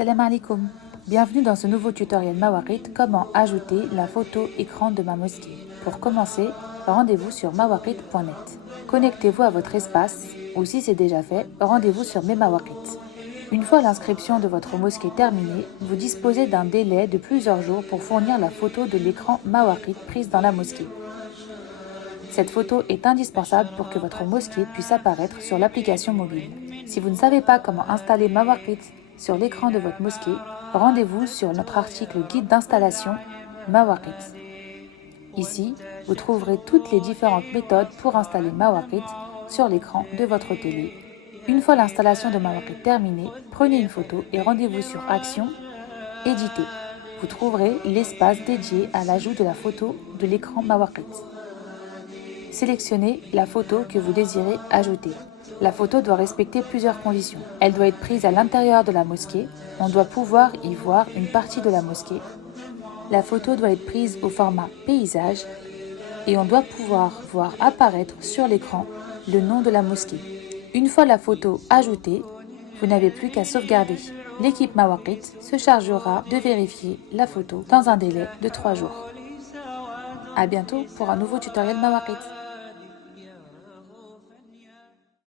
Salam alaikum. Bienvenue dans ce nouveau tutoriel Mawaqit, comment ajouter la photo écran de ma mosquée. Pour commencer, rendez-vous sur mawaqit.net. Connectez-vous à votre espace, ou si c'est déjà fait, rendez-vous sur Mes Mawaqit. Une fois l'inscription de votre mosquée terminée, vous disposez d'un délai de plusieurs jours pour fournir la photo de l'écran Mawaqit prise dans la mosquée. Cette photo est indispensable pour que votre mosquée puisse apparaître sur l'application mobile. Si vous ne savez pas comment installer Mawaqit sur l'écran de votre mosquée, rendez-vous sur notre article guide d'installation Mawaqit. Ici, vous trouverez toutes les différentes méthodes pour installer Mawaqit sur l'écran de votre télé. Une fois l'installation de Mawaqit terminée, prenez une photo et rendez-vous sur Action, Éditer. Vous trouverez l'espace dédié à l'ajout de la photo de l'écran Mawaqit. Sélectionnez la photo que vous désirez ajouter. La photo doit respecter plusieurs conditions. Elle doit être prise à l'intérieur de la mosquée. On doit pouvoir y voir une partie de la mosquée. La photo doit être prise au format paysage et on doit pouvoir voir apparaître sur l'écran le nom de la mosquée. Une fois la photo ajoutée, vous n'avez plus qu'à sauvegarder. L'équipe Mawaqit se chargera de vérifier la photo dans un délai de 3 jours. À bientôt pour un nouveau tutoriel Mawaqit.